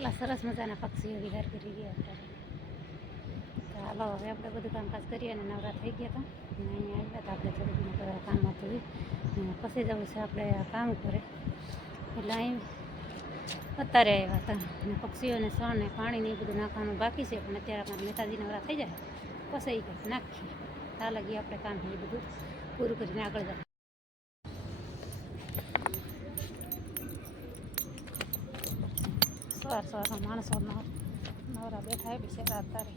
કેટલા સરસ મજાના પક્ષીઓ વિહાર કરી રહ્યા અત્યારે. તો હાલો, હવે આપણે બધું કામકાજ કરીએ અને નવરા થઈ ગયા હતા. અને અહીંયા આવ્યા હતા આપણે થોડું ઘણું કામ હતું પછી જવું છે આપણે કામ કરે એટલે અહીં અત્યારે આવ્યા હતા. અને પક્ષીઓને સણ ને પાણી ને એ બધું નાખવાનું બાકી છે. પણ અત્યારે અમારા નેતાજી નવરા થઈ જાય. પછી એ નાખીએ. ત્યાં લગી આપણે કામ એ બધું પૂરું કરીને આગળ જાય સવાર સવારમાં માણસો નવ- નવરા બેઠા હોય બિચારા અત્યારે.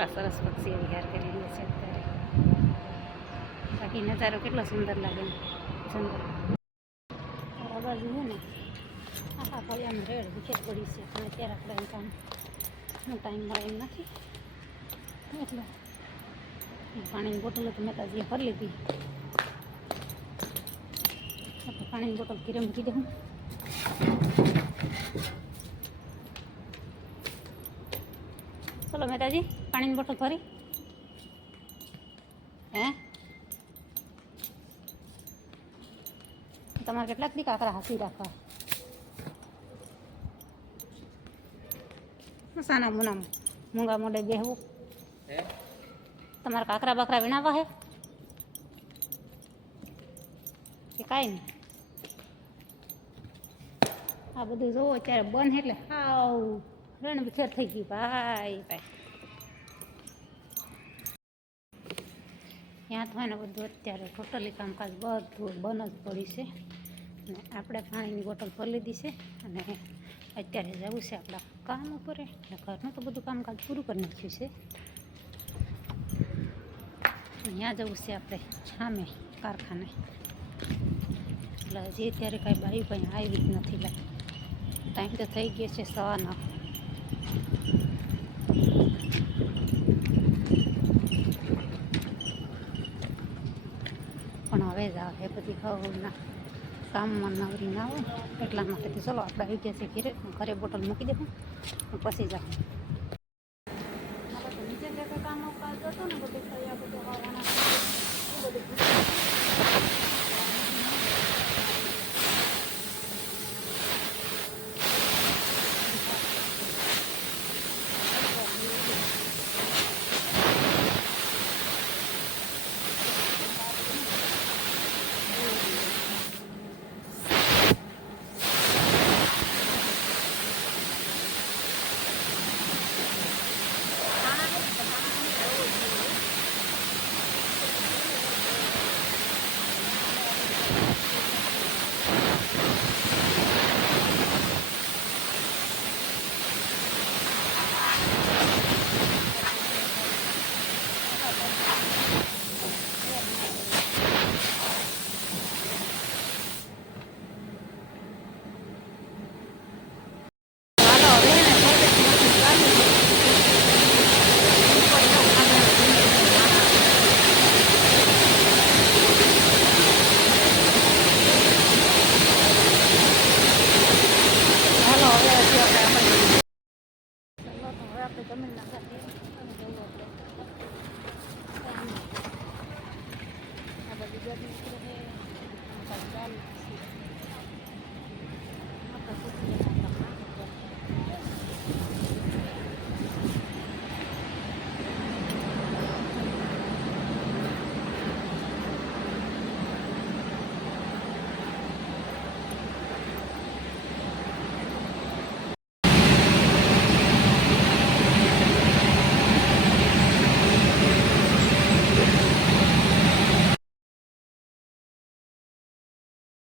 કેટલા સરસ પક્ષીઓ વિહાર કરી રહ્યા છે અત્યારે. બાકી નજારો કેટલો સુંદર લાગે. સુંદર આ બાજુ ને, આખા ફળિયામાં રેડ વિકેટ પડી છે. પણ અત્યારે આપણે એમ કામ ટાઈમ મળે એમ નથી. એટલે પાણીની બોટલ તો મહેતાજીએ ભરી લીધી. આપણે પાણીની બોટલ ઘીરે મૂકી દઉં. ચલો મહેતાજી પાણીની બોટલ ભરી. હે? તમારે કેટલાક બી કાકરા હાસી રાખવા. સાના મુના મૂંગા મોડે બેહવું. તમારે કાકરા બાકરા વિનાવા હે? કે કાંઈ નહીં. આ બધું જોવો અત્યારે બંધ એટલે હાવ રણ વિખેર થઈ ગયું ભાઈ ભાઈ. ત્યાં એને બધું અત્યારે ટોટલી કામકાજ બધું બંધ જ પડ્યું છે. અને આપણે પાણીની બોટલ ભરી લીધી છે અને અત્યારે જવું છે આપણા કામ ઉપર. એટલે ઘરનું તો બધું કામકાજ પૂરું કરી નાખ્યું છે. અહીંયા જવું છે આપણે સામે કારખાને. એટલે હજી અત્યારે કાંઈ બાયું કંઈ આવી જ નથી લાગે ટાઈમ તો થઈ ગયો છે સવારનો પણ હવે જ આવે. બધી ના કામમાં નવરી ના હોય એટલા માટે તો ચલો આપણે આવી ગયા છે ઘરે. ઘરે બોટલ મૂકી દેવું પછી જાવ નીચે જે કામ કાજ ને બધું હવાના એ બધું પૂરું. હાલો હવે હે ને થોડીક મશીન ચાલુ છે. હાલો હવે હજી આપણે